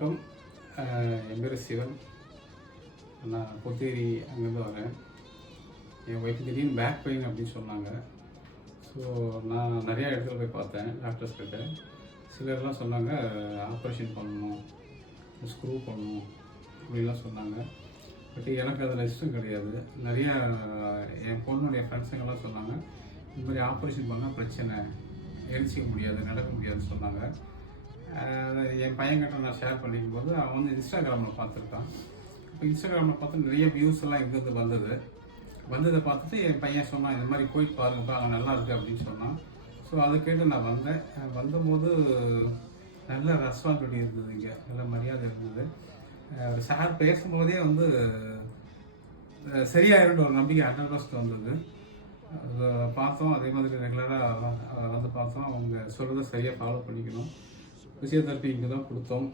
வணக்கம். என் பேர் சிவன். நான் புத்தேரி அங்கேருந்து வரேன். என் ஒய்ஃப் திடீர்னு பேக் பெயின் அப்படின்னு சொன்னாங்க. ஸோ நான் நிறையா இடத்துல போய் பார்த்தேன் டாக்டர்ஸ் கிட்ட. சிலர்லாம் சொன்னாங்க ஆப்ரேஷன் பண்ணணும், ஸ்க்ரூ பண்ணணும் அப்படின்லாம் சொன்னாங்க. பட் எனக்கு அதில் இஷ்டம் கிடையாது. நிறையா என் பொண்ணுடைய ஃப்ரெண்ட்ஸுங்கெல்லாம் சொன்னாங்க, இந்த மாதிரி ஆப்ரேஷன் பண்ணால் பிரச்சனை, எழுச்சிக்க முடியாது, நடக்க முடியாதுன்னு சொன்னாங்க. என் பையன்கிட்ட நான் ஷேர் பண்ணிக்கும் போது அவன் வந்து இன்ஸ்டாகிராமில் பார்த்துருக்கான். இப்போ இன்ஸ்டாகிராமில் பார்த்து நிறைய வியூஸ் எல்லாம் இங்கேருந்து வந்ததை பார்த்துட்டு என் பையன் சொன்னான், இந்த மாதிரி போய் பாருங்கப்பா, அங்கே நல்லா இருக்குது அப்படின்னு சொன்னான். ஸோ அதை கேட்டு நான் வந்தேன். வந்தபோது நல்ல ரெஸ்பான்சிபிலிட்டி இருந்தது, இங்கே நல்ல மரியாதை இருந்தது. ஒரு சார் பேசும்போதே வந்து சரியாயிருன்ற ஒரு நம்பிக்கை 100% வந்தது. பார்த்தோம், அதே மாதிரி ரெகுலராக வந்து பார்த்தோம். அவங்க சொல்கிறத சரியாக ஃபாலோ பண்ணிக்கணும். ஃபிசியோதெரப்பி இங்கே தான் கொடுத்தோம்.